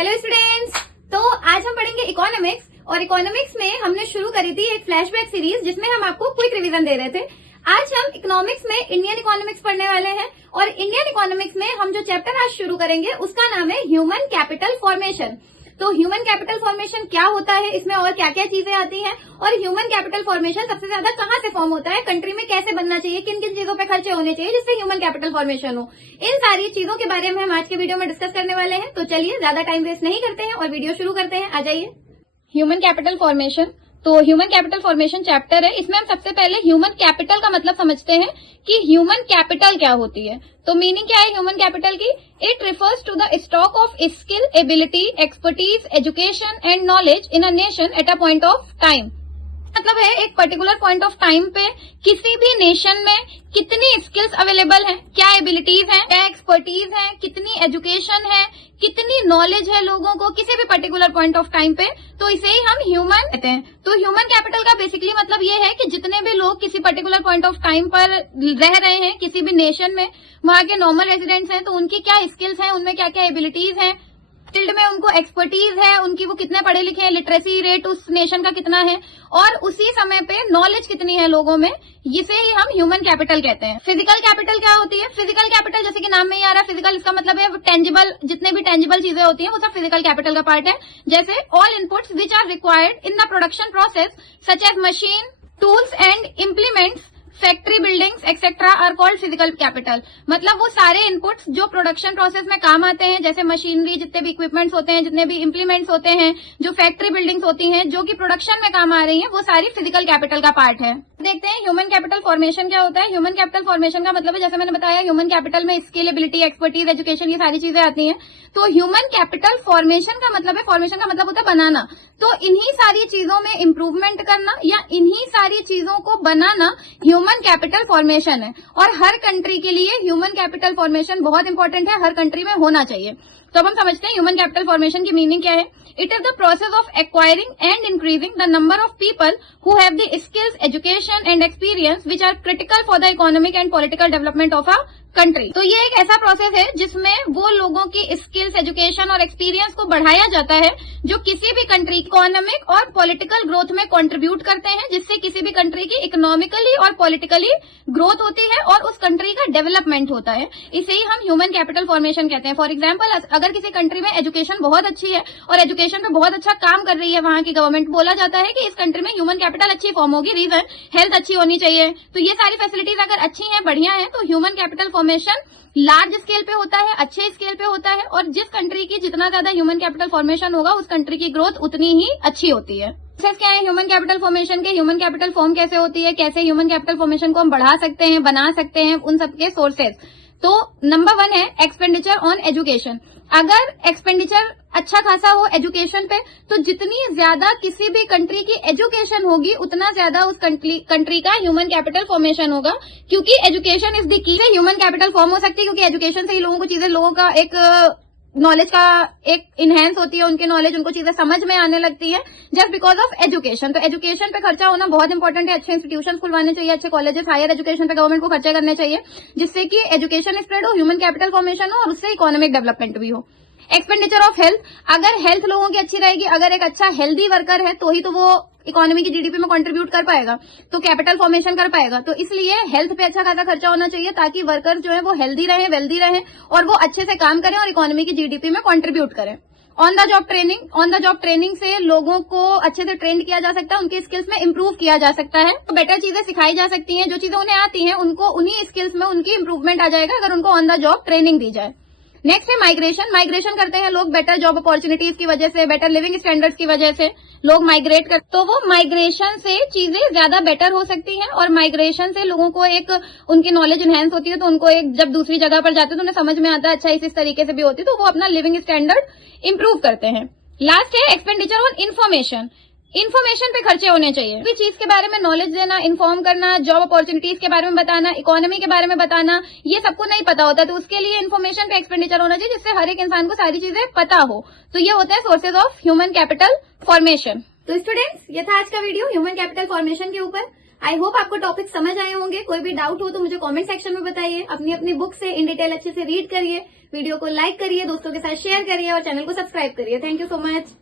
Hello students, तो आज हम पढ़ेंगे इकोनॉमिक्स। और इकोनॉमिक्स में हमने शुरू करी थी एक फ्लैशबैक सीरीज जिसमें हम आपको क्विक रिवीजन दे रहे थे। आज हम इकोनॉमिक्स में इंडियन इकोनॉमिक्स पढ़ने वाले हैं और इंडियन इकोनॉमिक्स में हम जो चैप्टर आज शुरू करेंगे उसका नाम है ह्यूमन कैपिटल फॉर्मेशन। तो ह्यूमन कैपिटल फॉर्मेशन क्या होता है, इसमें और क्या क्या चीजें आती हैं, और ह्यूमन कैपिटल फॉर्मेशन सबसे ज्यादा कहाँ से फॉर्म होता है, कंट्री में कैसे बनना चाहिए, किन किन चीजों पे खर्चे होने चाहिए जिससे ह्यूमन कैपिटल फॉर्मेशन हो, इन सारी चीजों के बारे में हम आज के वीडियो में डिस्कस करने वाले हैं। तो चलिए ज्यादा टाइम वेस्ट नहीं करते हैं और वीडियो शुरू करते हैं। आ जाइए। ह्यूमन कैपिटल फॉर्मेशन, तो ह्यूमन कैपिटल फॉर्मेशन चैप्टर है। इसमें हम सबसे पहले ह्यूमन कैपिटल का मतलब समझते हैं कि ह्यूमन कैपिटल क्या होती है। तो मीनिंग क्या है ह्यूमन कैपिटल की? It refers to the stock of skill, ability, expertise, education and knowledge in a nation at a point of time. मतलब है एक पर्टिकुलर पॉइंट ऑफ टाइम पे किसी भी नेशन में कितनी स्किल्स अवेलेबल हैं, क्या एबिलिटीज हैं, क्या एक्सपर्टीज हैं, कितनी एजुकेशन है, कितनी नॉलेज है लोगों को किसी भी पर्टिकुलर पॉइंट ऑफ टाइम पे, तो इसे ही हम ह्यूमन कहते हैं। तो ह्यूमन कैपिटल का बेसिकली मतलब ये है कि जितने भी लोग किसी पर्टिकुलर पॉइंट ऑफ टाइम पर रह रहे हैं किसी भी नेशन में, वहाँ के नॉर्मल रेजिडेंट्स हैं, तो उनकी क्या स्किल्स हैं, उनमें क्या क्या एबिलिटीज हैं, फील्ड में उनको एक्सपर्टीज है, उनकी वो कितने पढ़े लिखे हैं, लिटरेसी रेट उस नेशन का कितना है, और उसी समय पे नॉलेज कितनी है लोगों में, इसे ही हम ह्यूमन कैपिटल कहते हैं। फिजिकल कैपिटल क्या होती है? फिजिकल कैपिटल जैसे कि नाम में ही आ रहा है, फिजिकल इसका मतलब है टेंजिबल, जितने भी टेंजिबल चीजें होती हैं वो सब फिजिकल कैपिटल का पार्ट है। जैसे all inputs which are required in the production process such as machine, tools and implements, factory buildings etcetera are called physical capital. मतलब वो सारे इनपुट्स जो प्रोडक्शन प्रोसेस में काम आते हैं, जैसे मशीनरी, जितने भी इक्विपमेंट्स होते हैं, जितने भी इम्प्लीमेंट्स होते हैं, जो फैक्ट्री बिल्डिंग्स होती हैं जो कि प्रोडक्शन में काम आ रही हैं, वो सारी फिजिकल कैपिटल का पार्ट है। देखते हैं ह्यूमन कैपिटल फॉर्मेशन क्या होता है। ह्यूमन कैपिटल फॉर्मेशन का मतलब है, जैसे मैंने बताया, ह्यूमन कैपिटल में स्किल, एबिलिटी, एक्सपर्टीज, एजुकेशन, ये सारी चीजें आती हैं। तो ह्यूमन कैपिटल फॉर्मेशन का मतलब है, फॉर्मेशन का मतलब होता है बनाना। तो इन्हीं सारी चीजों में इम्प्रूवमेंट करना या इन्हीं सारी चीजों को बनाना ह्यूमन कैपिटल फॉर्मेशन है। और हर कंट्री के लिए ह्यूमन कैपिटल फॉर्मेशन बहुत इंपॉर्टेंट है, हर कंट्री में होना चाहिए। तो अब हम समझते हैं ह्यूमन कैपिटल फॉर्मेशन की मीनिंग क्या है। It is the process of acquiring and increasing the number of people who have the skills, education and experience which are critical for the economic and political development of a country। तो ये एक ऐसा process है जिसमें वो लोगों की skills, education और एक्सपीरियंस को बढ़ाया जाता है जो किसी भी कंट्री इकोनॉमिक और पॉलिटिकल ग्रोथ में कंट्रीब्यूट करते हैं, जिससे किसी भी कंट्री की इकोनॉमिकली और पॉलिटिकली ग्रोथ होती है और उस कंट्री का डेवलपमेंट होता है। इसे ही हम ह्यूमन कैपिटल फॉर्मेशन कहते हैं। फॉर एग्जाम्पल, अगर किसी कंट्री में एजुकेशन बहुत अच्छी है और एजुकेशन पे बहुत अच्छा काम कर रही है वहां की गवर्नमेंट, बोला जाता है कि इस कंट्री में ह्यूमन कैपिटल अच्छी फॉर्म होगी। रीजन, हेल्थ अच्छी होनी चाहिए। तो ये सारी फैसिलिटीज अगर अच्छी हैं, बढ़िया है, तो human capital formation large scale पे होता है, अच्छे स्केल पे होता है, और जिस कंट्री की जितना ज्यादा ह्यूमन कैपिटल फॉर्मेशन होगा उस कंट्री की ग्रोथ उतनी ही अच्छी होती है। प्रोसेस क्या है ह्यूमन कैपिटल फॉर्मेशन के, ह्यूमन कैपिटल फॉर्म कैसे होती है, कैसे ह्यूमन कैपिटल फॉर्मेशन को हम बढ़ा सकते हैं, बना सकते हैं, उन सबके सोर्सेज। तो नंबर 1 है एक्सपेंडिचर ऑन एजुकेशन। अगर एक्सपेंडिचर अच्छा खासा हो एजुकेशन पे, तो जितनी ज्यादा किसी भी कंट्री की एजुकेशन होगी उतना ज्यादा उस कंट्री का ह्यूमन कैपिटल फॉर्मेशन होगा, क्योंकि एजुकेशन इज द की है। ह्यूमन कैपिटल फॉर्म हो सकती है क्योंकि एजुकेशन से ही लोगों को चीजें, लोगों का एक नॉलेज का एक इनहेंस होती है, उनकी नॉलेज, उनको चीजें समझ में आने लगती है जस्ट बिकॉज ऑफ एजुकेशन। तो एजुकेशन पे खर्चा होना बहुत इंपॉर्टेंट है। अच्छे इंस्टीट्यूशन खुलवाने चाहिए, अच्छे कॉलेजेस, हायर एजुकेशन पे गवर्नमेंट को खर्चे करने चाहिए, जिससे कि एजुकेशन स्प्रेड हो, ह्यूमन कैपिटल फॉर्मेशन हो और उससे इकोनॉमिक डेवलपमेंट भी हो। एक्सपेंडिचर ऑफ हेल्थ, अगर हेल्थ लोगों की अच्छी रहेगी, अगर एक अच्छा हेल्दी वर्कर है तो ही तो वो इकोनॉमी की जीडीपी में कंट्रीब्यूट कर पाएगा, तो कैपिटल फॉर्मेशन कर पाएगा। तो इसलिए हेल्थ पे अच्छा खासा खर्चा होना चाहिए ताकि वर्कर्स जो है वो हेल्दी रहे, वेल्दी रहे और वो अच्छे से काम करें और इकोनॉमी की जीडीपी में कंट्रीब्यूट करें। On the job training, on the job training से लोगों को अच्छे से ट्रेन किया जा सकता है, उनकी स्किल्स में इंप्रूव किया जा सकता है, तो बेटर चीजें सिखाई जा सकती हैं, जो चीजें उन्हें आती हैं उनको उन्हीं स्किल्स में उनकी इंप्रूवमेंट आ जाएगा अगर उनको ऑन द जॉब ट्रेनिंग दी जाए। नेक्स्ट है माइग्रेशन। माइग्रेशन करते हैं लोग बेटर जॉब अपॉर्चुनिटीज की वजह से, बेटर लिविंग स्टैंडर्ड्स की वजह से लोग माइग्रेट कर, तो वो माइग्रेशन से चीजें ज्यादा बेटर हो सकती हैं और माइग्रेशन से लोगों को एक उनकी नॉलेज इनहेंस होती है, तो उनको एक जब दूसरी जगह पर जाते हैं तो उन्हें समझ में आता है अच्छा इस तरीके से भी होती है, तो वो अपना लिविंग स्टैंडर्ड इंप्रूव करते हैं। लास्ट है एक्सपेंडिचर ऑन इन्फॉर्मेशन। इन्फॉर्मेशन पे खर्चे होने चाहिए, किसी चीज के बारे में नॉलेज देना, इन्फॉर्म करना, जॉब अपॉर्चुनिटीज के बारे में बताना, इकोनॉमी के बारे में बताना, ये सबको नहीं पता होता, तो उसके लिए इन्फॉर्मेशन पे एक्सपेंडिचर होना चाहिए जिससे हर एक इंसान को सारी चीजें पता हो। तो ये होता है sources of human capital formation. तो स्टूडेंट्स, ये था आज का वीडियो ह्यूमन कैपिटल फॉर्मेशन के ऊपर। आई होप आपको टॉपिक समझ आए होंगे। कोई भी डाउट हो तो मुझे कमेंट सेक्शन में बताइए। अपनी अपनी बुक से इन डिटेल अच्छे से रीड करिए, वीडियो को लाइक करिए, दोस्तों के साथ शेयर करिए और चैनल को सब्सक्राइब करिए। Thank you so much.